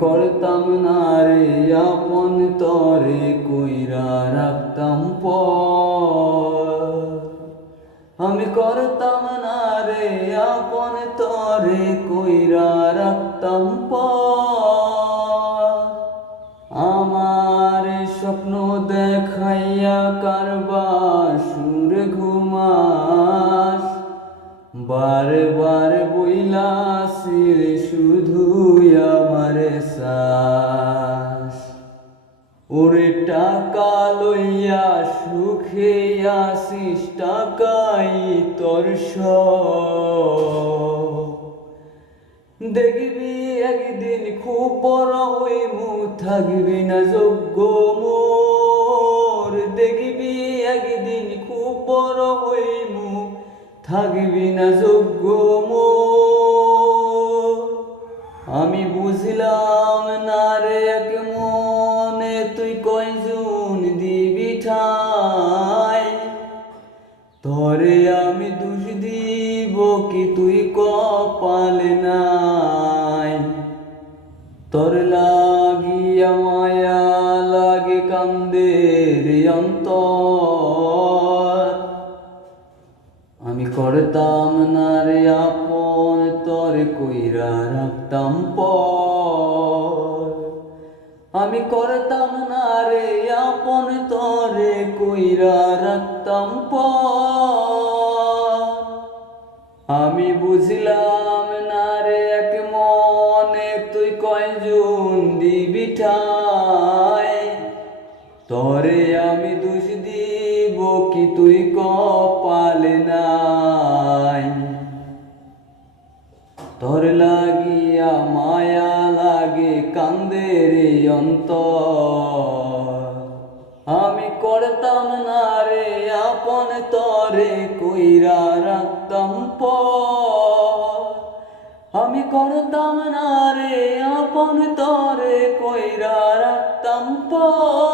করতাম না রে, আপন তরে কইরা রাখতাম পর আমি করতাম না রে, আপন তরে কইরা রাখতাম পর আমার স্বপ্ন দেখাইয়া কারবার সুর ঘুমাস? বারে বারে বইলাসির শুধু লইয়া সুখে আসিস টাকাই তোর দেখবি একদিন খুব বড় হইমু, থাকবি না যোগ্য মোর। দেখবি একদিন খুব বড় হইমু, থাকবি না যোগ্য মোর। আমি বুঝলাম না রে এক তরে আমি দুষ দিব কি তুই কপাল নাই? তোর লাগিয়া মায়া লাগে কান্দে রে অন্তর। আমি করতাম না রে আপন, তোর কইরা রাখতাম পর। আমি করতাম না রে আপন, তরে কইরা বুঝলাম না রে এক মনে, তুই কয়জন দিবি ঠাই তরে আমি দোষ দিব কি তুই কপাল নাই? তোর লাগিয়া মায়া লাগে কান্দে রে অন্তর। করতাম না রে, আপন তরে কইরা রাখতাম প আমি করতাম না রে, আপন তরে কইরা রাখতাম পর